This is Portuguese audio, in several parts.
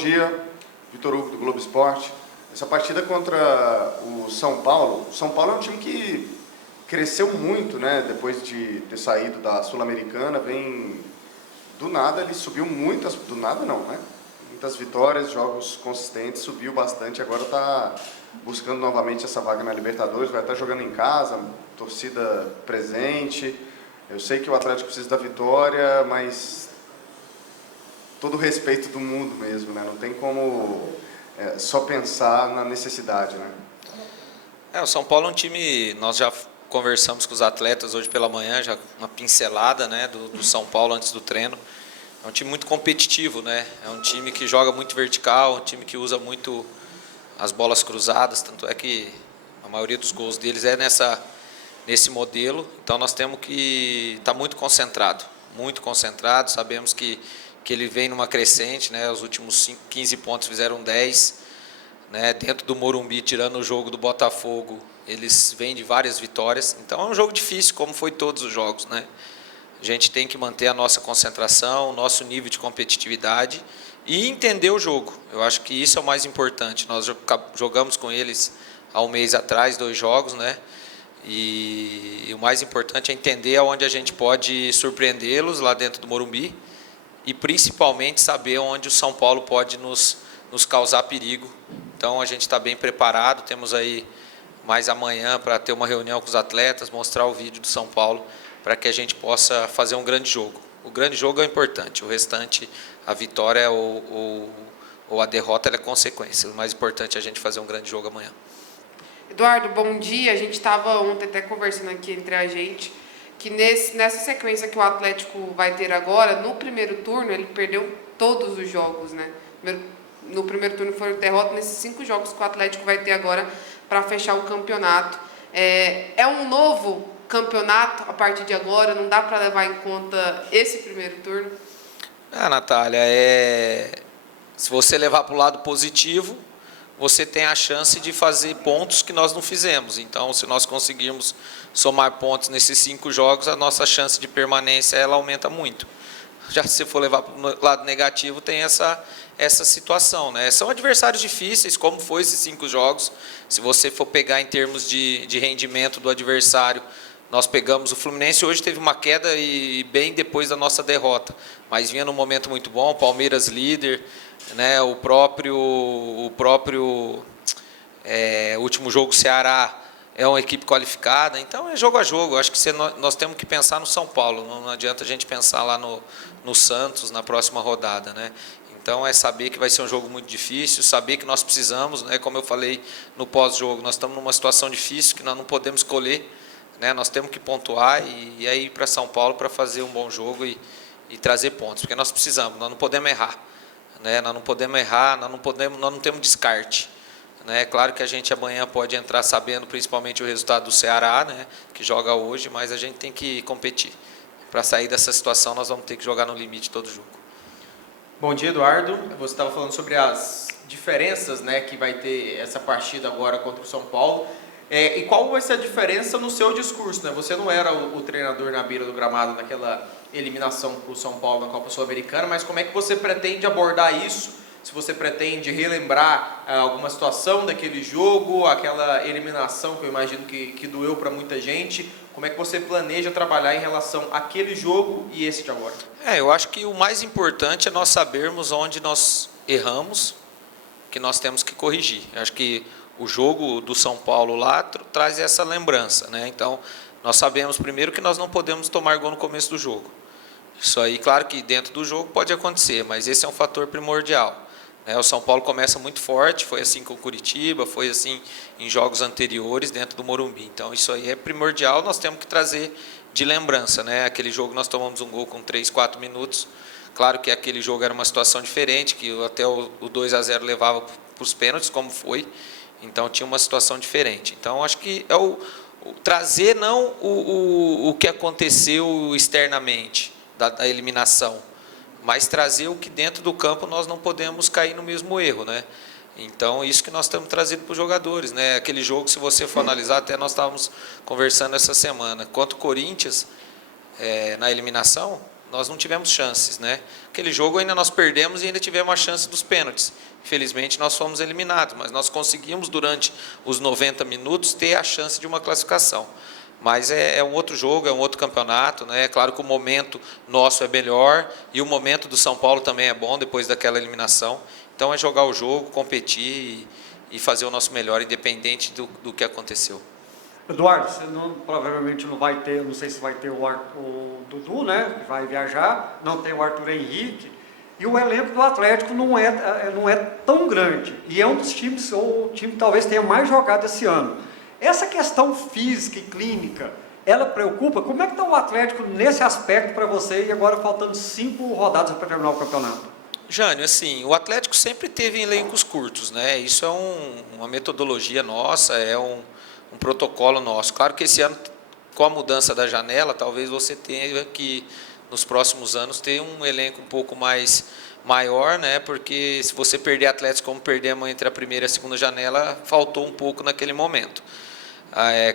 dia, Vitor Hugo do Globo Esporte. Essa partida contra o São Paulo é um time que cresceu muito, né? Depois de ter saído da Sul-Americana, vem do nada, ele subiu muitas, do nada não, né? Muitas vitórias, jogos consistentes, subiu bastante, agora está buscando novamente essa vaga na Libertadores, vai estar jogando em casa, torcida presente. Eu sei que o Atlético precisa da vitória, mas todo o respeito do mundo mesmo, né? Não tem como só pensar na necessidade, né? O São Paulo é um time, nós já conversamos com os atletas hoje pela manhã, já uma pincelada, né, do São Paulo antes do treino. É um time muito competitivo, né? É um time que joga muito vertical, um time que usa muito as bolas cruzadas, tanto é que a maioria dos gols deles é nesse modelo. Então nós temos que estar muito concentrado, sabemos que ele vem numa crescente, né? Os últimos 15 pontos fizeram 10, né? Dentro do Morumbi, tirando o jogo do Botafogo, eles vêm de várias vitórias. Então é um jogo difícil, como foi todos os jogos, né? A gente tem que manter a nossa concentração, o nosso nível de competitividade e entender o jogo. Eu acho que isso é o mais importante. Nós jogamos com eles há um mês atrás, 2 jogos, né? E o mais importante é entender aonde a gente pode surpreendê-los lá dentro do Morumbi e principalmente saber onde o São Paulo pode nos causar perigo. Então a gente está bem preparado, temos aí mais amanhã para ter uma reunião com os atletas, mostrar o vídeo do São Paulo, para que a gente possa fazer um grande jogo. O grande jogo é importante, o restante, a vitória ou a derrota é consequência. O mais importante é a gente fazer um grande jogo amanhã. Eduardo, bom dia. A gente estava ontem até conversando aqui entre a gente, que nessa sequência que o Atlético vai ter agora, no primeiro turno, ele perdeu todos os jogos, né? No primeiro turno foram derrota nesses 5 jogos que o Atlético vai ter agora para fechar o campeonato. É um novo campeonato a partir de agora, não dá para levar em conta esse primeiro turno? Natália, se você levar para o lado positivo, você tem a chance de fazer pontos que nós não fizemos. Então, se nós conseguirmos somar pontos nesses 5 jogos, a nossa chance de permanência ela aumenta muito. Já se você for levar para o lado negativo, tem essa situação, né? São adversários difíceis, como foi esses 5 jogos. Se você for pegar em termos de rendimento do adversário, nós pegamos o Fluminense, hoje teve uma queda e bem depois da nossa derrota, mas vinha num momento muito bom, Palmeiras líder, né? O próprio último jogo, Ceará, é uma equipe qualificada, então é jogo a jogo. Acho que nós temos que pensar no São Paulo, não adianta a gente pensar lá no Santos na próxima rodada, né? Então é saber que vai ser um jogo muito difícil, saber que nós precisamos, né? Como eu falei no pós-jogo, nós estamos numa situação difícil que nós não podemos escolher, né? Nós temos que pontuar e aí ir para São Paulo para fazer um bom jogo e trazer pontos, porque nós precisamos, nós não podemos errar, né? Nós não temos descarte, né? Claro que a gente amanhã pode entrar sabendo principalmente o resultado do Ceará, né? Que joga hoje, mas a gente tem que competir. Para sair dessa situação, nós vamos ter que jogar no limite todo jogo. Bom dia, Eduardo. Você estava falando sobre as diferenças, né, que vai ter essa partida agora contra o São Paulo. E qual vai ser a diferença no seu discurso, né? Você não era o treinador na beira do gramado naquela eliminação para o São Paulo na Copa Sul-Americana, mas como é que você pretende abordar isso? Se você pretende relembrar alguma situação daquele jogo, aquela eliminação que eu imagino que doeu para muita gente, como é que você planeja trabalhar em relação àquele jogo e esse de agora? Eu acho que o mais importante é nós sabermos onde nós erramos, que nós temos que corrigir. Eu acho que o jogo do São Paulo lá traz essa lembrança, né? Então, nós sabemos primeiro que nós não podemos tomar gol no começo do jogo. Isso aí, claro que dentro do jogo pode acontecer, mas esse é um fator primordial. O São Paulo começa muito forte, foi assim com o Curitiba, foi assim em jogos anteriores dentro do Morumbi. Então isso aí é primordial, nós temos que trazer de lembrança, né? Aquele jogo nós tomamos um gol com 3, 4 minutos. Claro que aquele jogo era uma situação diferente, que até o 2-0 levava para os pênaltis, como foi. Então tinha uma situação diferente. Então acho que é o trazer não o que aconteceu externamente da eliminação, mas trazer o que dentro do campo nós não podemos cair no mesmo erro, né? Então, isso que nós estamos trazendo para os jogadores, né? Aquele jogo, se você for analisar, até nós estávamos conversando essa semana, contra o Corinthians, na eliminação, nós não tivemos chances, né? Aquele jogo ainda nós perdemos e ainda tivemos a chance dos pênaltis. Infelizmente nós fomos eliminados, mas nós conseguimos durante os 90 minutos ter a chance de uma classificação. Mas é um outro jogo, é um outro campeonato, né? É claro que o momento nosso é melhor e o momento do São Paulo também é bom depois daquela eliminação. Então é jogar o jogo, competir e fazer o nosso melhor, independente do que aconteceu. Eduardo, você provavelmente não vai ter, não sei se vai ter o Dudu, né? Que vai viajar, não tem o Arthur Henrique. E o elenco do Atlético não é tão grande. E é um dos times, ou o time que talvez tenha mais jogado esse ano. Essa questão física e clínica, ela preocupa? Como é que está o Atlético nesse aspecto para você, e agora faltando 5 rodadas para terminar o campeonato? Jânio, assim, o Atlético sempre teve elencos curtos, né? Isso é uma metodologia nossa, é um protocolo nosso. Claro que esse ano, com a mudança da janela, talvez você tenha que, nos próximos anos, ter um elenco um pouco mais maior, né? Porque se você perder atletas como perdemos entre a primeira e a segunda janela, faltou um pouco naquele momento.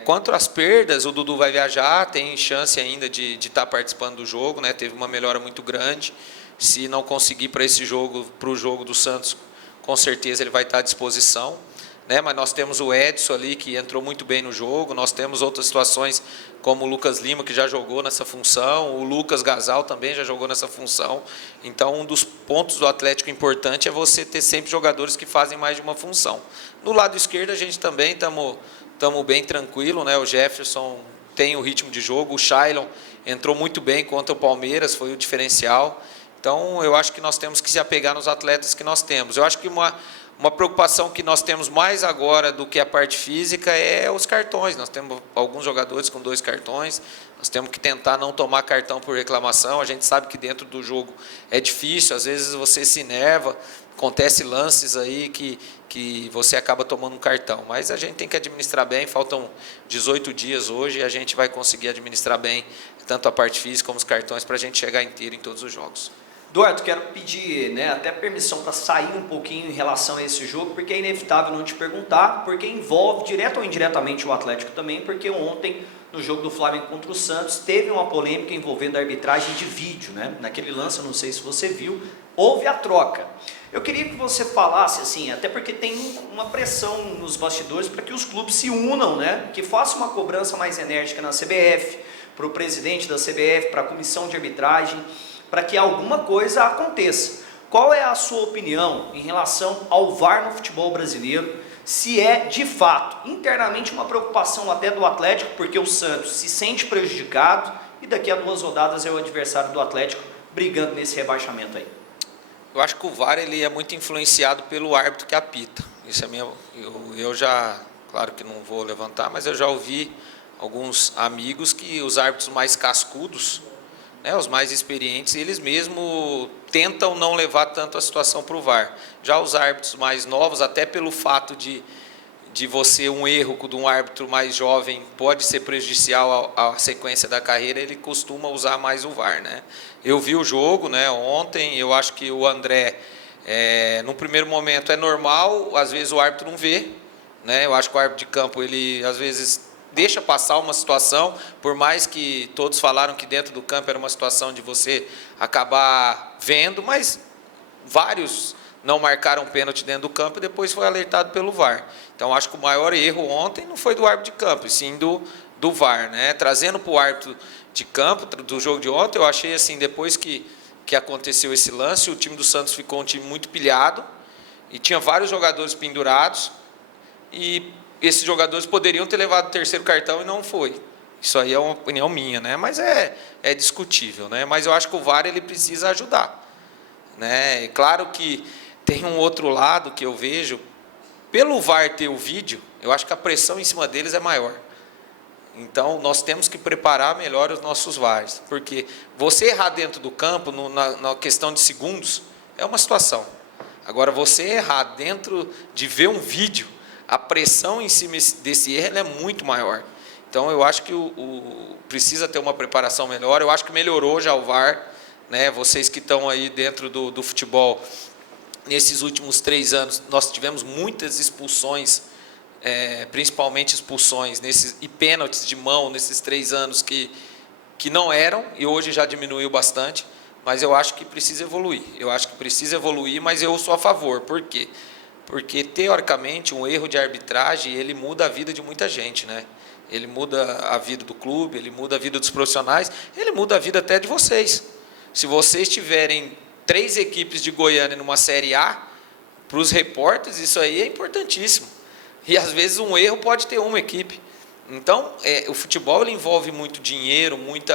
Quanto às perdas, o Dudu vai viajar, tem chance ainda de estar participando do jogo, né? Teve uma melhora muito grande. Se não conseguir para esse jogo, para o jogo do Santos, com certeza ele vai estar à disposição, né? Mas nós temos o Edson ali, que entrou muito bem no jogo. Nós temos outras situações, como o Lucas Lima, que já jogou nessa função. O Lucas Gasal também já jogou nessa função. Então, um dos pontos do Atlético importante é você ter sempre jogadores que fazem mais de uma função. No lado esquerdo, a gente também estamos bem tranquilo, né? O Jefferson tem o ritmo de jogo. O Shailon entrou muito bem contra o Palmeiras, foi o diferencial. Então, eu acho que nós temos que se apegar nos atletas que nós temos. Eu acho que uma preocupação que nós temos mais agora do que a parte física é os cartões. Nós temos alguns jogadores com 2 cartões, nós temos que tentar não tomar cartão por reclamação. A gente sabe que dentro do jogo é difícil, às vezes você se enerva, acontece lances aí que você acaba tomando um cartão. Mas a gente tem que administrar bem, faltam 18 dias hoje e a gente vai conseguir administrar bem tanto a parte física como os cartões para a gente chegar inteiro em todos os jogos. Eduardo, quero pedir, né, até permissão para sair um pouquinho em relação a esse jogo, porque é inevitável não te perguntar, porque envolve direto ou indiretamente o Atlético também, porque ontem, no jogo do Flamengo contra o Santos, teve uma polêmica envolvendo a arbitragem de vídeo, né? Naquele lance, eu não sei se você viu, houve a troca. Eu queria que você falasse, assim, até porque tem uma pressão nos bastidores para que os clubes se unam, né? Que façam uma cobrança mais enérgica na CBF, para o presidente da CBF, para a comissão de arbitragem, para que alguma coisa aconteça. Qual é a sua opinião em relação ao VAR no futebol brasileiro? Se é, de fato, internamente uma preocupação até do Atlético, porque o Santos se sente prejudicado e daqui a 2 rodadas é o adversário do Atlético brigando nesse rebaixamento aí. Eu acho que o VAR ele é muito influenciado pelo árbitro que apita. Isso é eu já, claro que não vou levantar, mas eu já ouvi alguns amigos que os árbitros mais cascudos, né, os mais experientes, eles mesmo tentam não levar tanto a situação para o VAR. Já os árbitros mais novos, até pelo fato de você, um erro de um árbitro mais jovem pode ser prejudicial à sequência da carreira, ele costuma usar mais o VAR, né? Eu vi o jogo, né, ontem, eu acho que o André, no primeiro momento é normal, às vezes o árbitro não vê, né? Eu acho que o árbitro de campo, ele às vezes deixa passar uma situação, por mais que todos falaram que dentro do campo era uma situação de você acabar vendo, mas vários não marcaram pênalti dentro do campo e depois foi alertado pelo VAR. Então, acho que o maior erro ontem não foi do árbitro de campo, e sim do VAR, né? Trazendo para o árbitro de campo, do jogo de ontem, eu achei assim, depois que aconteceu esse lance, o time do Santos ficou um time muito pilhado, e tinha vários jogadores pendurados, e esses jogadores poderiam ter levado o 3º cartão e não foi. Isso aí é uma opinião minha, né? Mas é discutível, né? Mas eu acho que o VAR ele precisa ajudar, né? E claro que tem um outro lado que eu vejo, pelo VAR ter o vídeo, eu acho que a pressão em cima deles é maior. Então, nós temos que preparar melhor os nossos VARs, porque você errar dentro do campo, na questão de segundos, é uma situação. Agora, você errar dentro de ver um vídeo, a pressão em cima desse erro é muito maior. Então, eu acho que precisa ter uma preparação melhor. Eu acho que melhorou já o VAR, né? Vocês que estão aí dentro do futebol, nesses últimos 3 anos, nós tivemos muitas expulsões, principalmente expulsões e pênaltis de mão nesses 3 anos que que não eram e hoje já diminuiu bastante, mas eu acho que precisa evoluir. Eu acho que precisa evoluir, mas eu sou a favor. Por quê? Porque, teoricamente, um erro de arbitragem, ele muda a vida de muita gente, né? Ele muda a vida do clube, ele muda a vida dos profissionais, ele muda a vida até de vocês. Se vocês tiverem 3 equipes de Goiânia numa Série A, para os repórteres, isso aí é importantíssimo. E, às vezes, um erro pode ter uma equipe. Então, o futebol ele envolve muito dinheiro, muito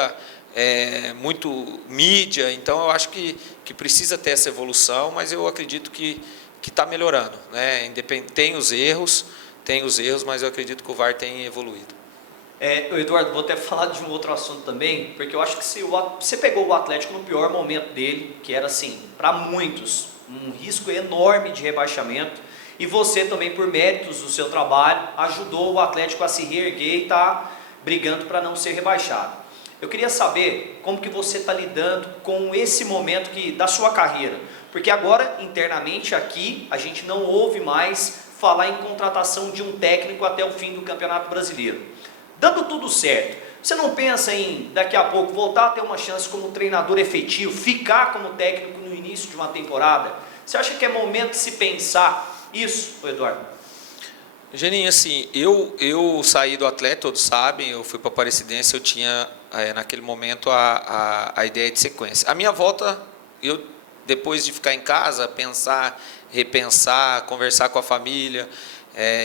mídia, então eu acho que precisa ter essa evolução, mas eu acredito que está melhorando, né? Tem os erros, mas eu acredito que o VAR tem evoluído. Eduardo, vou até falar de um outro assunto também, porque eu acho que se você pegou o Atlético no pior momento dele, que era assim, para muitos, um risco enorme de rebaixamento, e você também, por méritos do seu trabalho, ajudou o Atlético a se reerguer e está brigando para não ser rebaixado. Eu queria saber como que você está lidando com esse momento da sua carreira, porque agora, internamente aqui, a gente não ouve mais falar em contratação de um técnico até o fim do Campeonato Brasileiro. Dando tudo certo, você não pensa em, daqui a pouco, voltar a ter uma chance como treinador efetivo, ficar como técnico no início de uma temporada? Você acha que é momento de se pensar isso, Eduardo? Geninho, assim, eu saí do Atlético, todos sabem, eu fui para a Aparecidense, eu tinha, naquele momento, a ideia de sequência. A minha volta, depois de ficar em casa, pensar, repensar, conversar com a família,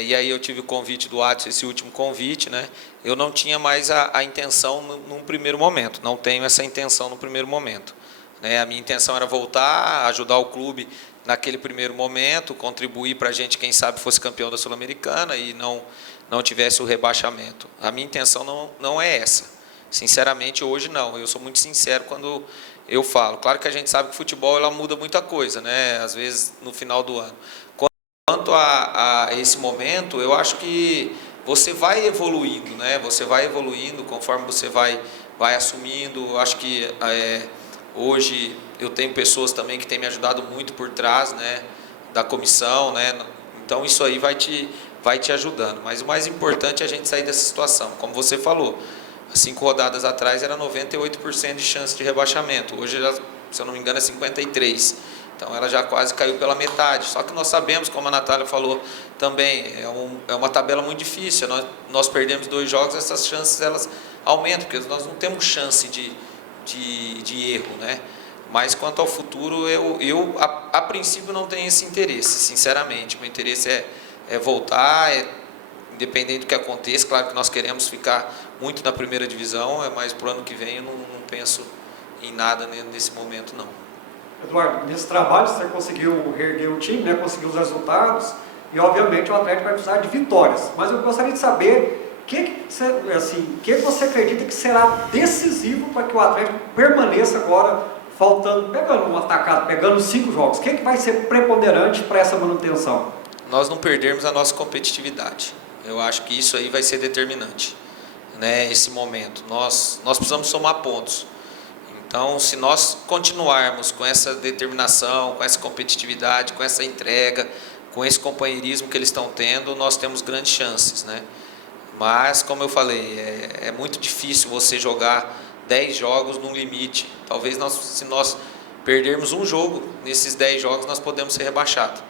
e aí eu tive o convite do Adson, esse último convite, né? Eu não tinha mais a intenção num primeiro momento, não tenho essa intenção no primeiro momento, né? A minha intenção era voltar, ajudar o clube naquele primeiro momento, contribuir para a gente, quem sabe, fosse campeão da Sul-Americana e não tivesse o rebaixamento. A minha intenção não é essa. Sinceramente, hoje não. Eu sou muito sincero quando eu falo. Claro que a gente sabe que o futebol ela muda muita coisa, né? Às vezes no final do ano. Quanto a esse momento, eu acho que você vai evoluindo, né? Você vai evoluindo conforme você vai assumindo. Eu acho que hoje eu tenho pessoas também que têm me ajudado muito por trás, né, da comissão, né? Então isso aí vai te ajudando. Mas o mais importante é a gente sair dessa situação. Como você falou, 5 rodadas atrás era 98% de chance de rebaixamento. Hoje, se eu não me engano, é 53%. Então ela já quase caiu pela metade. Só que nós sabemos, como a Natália falou também, é uma tabela muito difícil. Nós perdemos 2 jogos, essas chances elas aumentam, porque nós não temos chance de erro, né? Mas quanto ao futuro, eu a princípio não tenho esse interesse, sinceramente. Meu interesse é voltar, independente do que aconteça. Claro que nós queremos ficar muito na primeira divisão, mas para o ano que vem eu não penso em nada nesse momento, não. Eduardo, nesse trabalho você conseguiu reerguer o time, né? Conseguiu os resultados e, obviamente, o Atlético vai precisar de vitórias. mas eu gostaria de saber o que você acredita que será decisivo para que o Atlético permaneça agora, pegando um atacado, pegando 5 jogos. O que vai ser preponderante para essa manutenção? Nós não perdermos a nossa competitividade. Eu acho que isso aí vai ser determinante, né? Esse momento. Nós precisamos somar pontos. Então, se nós continuarmos com essa determinação, com essa competitividade, com essa entrega, com esse companheirismo que eles estão tendo, nós temos grandes chances, né? Mas, como eu falei, é muito difícil você jogar 10 jogos num limite. Talvez se nós perdermos um jogo nesses 10 jogos, nós podemos ser rebaixados.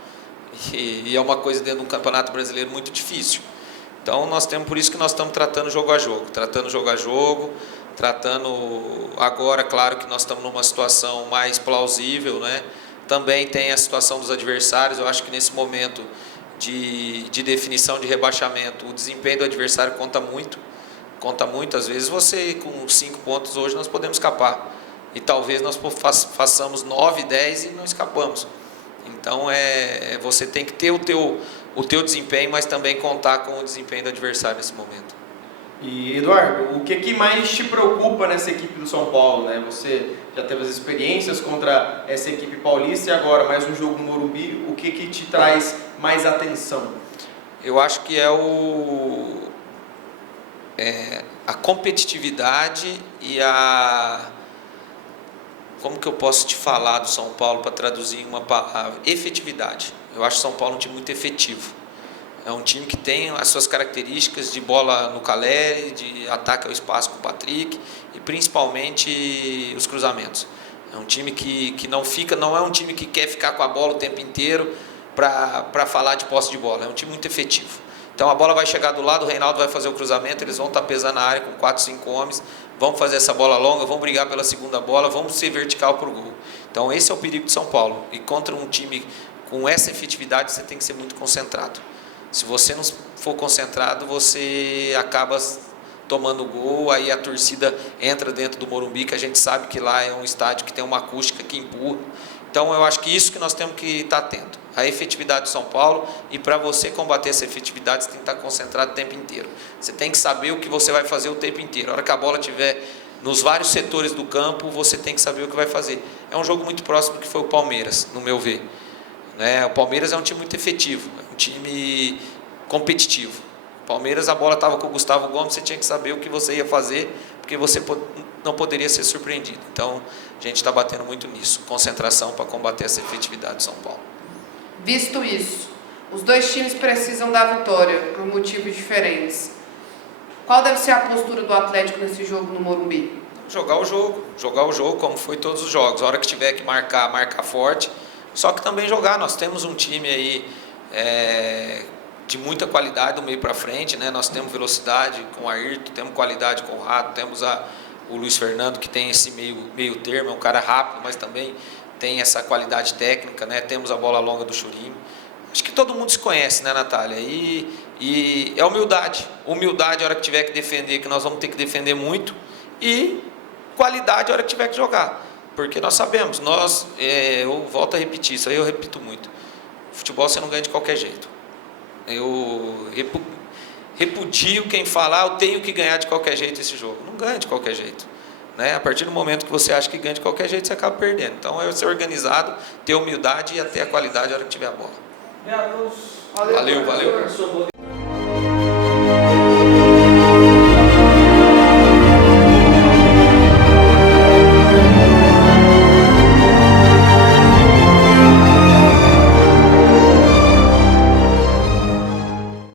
E é uma coisa dentro de um campeonato brasileiro muito difícil. Então, por isso que nós estamos tratando jogo a jogo. Agora, claro que nós estamos numa situação mais plausível, né? Também tem a situação dos adversários. Eu acho que nesse momento de definição de rebaixamento, o desempenho do adversário conta muito. Às vezes você, com 5 pontos hoje, nós podemos escapar. E talvez nós façamos 9, 10 e não escapamos. Então, você tem que ter o teu desempenho, mas também contar com o desempenho do adversário nesse momento. E, Eduardo, o que mais te preocupa nessa equipe do São Paulo, né? Você já teve as experiências contra essa equipe paulista e agora mais um jogo no Morumbi. O que te traz mais atenção? Eu acho que a competitividade e como que eu posso te falar do São Paulo para traduzir em uma palavra? Efetividade. Eu acho o São Paulo um time muito efetivo. É um time que tem as suas características de bola no Caleri, de ataque ao espaço com o Patrick e principalmente os cruzamentos. É um time que não é um time que quer ficar com a bola o tempo inteiro para falar de posse de bola. É um time muito efetivo. Então a bola vai chegar do lado, o Reinaldo vai fazer o cruzamento, eles vão estar pesando na área com 4, 5 homens, vão fazer essa bola longa, vão brigar pela segunda bola, vão ser vertical para o gol. Então esse é o perigo de São Paulo. E contra um time com essa efetividade, você tem que ser muito concentrado. Se você não for concentrado, você acaba tomando gol, aí a torcida entra dentro do Morumbi, que a gente sabe que lá é um estádio que tem uma acústica que empurra. Então eu acho que isso que nós temos que estar atento, a efetividade de São Paulo, e para você combater essa efetividade, você tem que estar concentrado o tempo inteiro. Você tem que saber o que você vai fazer o tempo inteiro. A hora que a bola estiver nos vários setores do campo, você tem que saber o que vai fazer. É um jogo muito próximo que foi o Palmeiras, no meu ver. O Palmeiras é um time muito efetivo, é um time competitivo. O Palmeiras, a bola estava com o Gustavo Gomes, você tinha que saber o que você ia fazer, porque você não poderia ser surpreendido. Então, a gente está batendo muito nisso, concentração para combater essa efetividade de São Paulo. Visto isso, os dois times precisam da vitória, por motivos diferentes. Qual deve ser a postura do Atlético nesse jogo no Morumbi? Jogar o jogo como foi todos os jogos. A hora que tiver que marcar, marcar forte, só que também jogar. Nós temos um time aí de muita qualidade do meio para frente, né? Nós temos velocidade com o Ayrton, temos qualidade com o Rato, temos o Luiz Fernando, que tem esse meio termo, é um cara rápido, mas também tem essa qualidade técnica, né? Temos a bola longa do Churinho. Acho que todo mundo se conhece, né, Natália? E é humildade. Humildade a hora que tiver que defender, que nós vamos ter que defender muito, e qualidade a hora que tiver que jogar. Porque nós sabemos, eu volto a repetir, isso aí eu repito muito. Futebol você não ganha de qualquer jeito. Eu repudio quem fala, eu tenho que ganhar de qualquer jeito esse jogo. Não ganha de qualquer jeito. Né? A partir do momento que você acha que ganha de qualquer jeito, você acaba perdendo. Então é ser organizado, ter humildade e até a qualidade a hora que tiver a bola. Valeu. Valeu.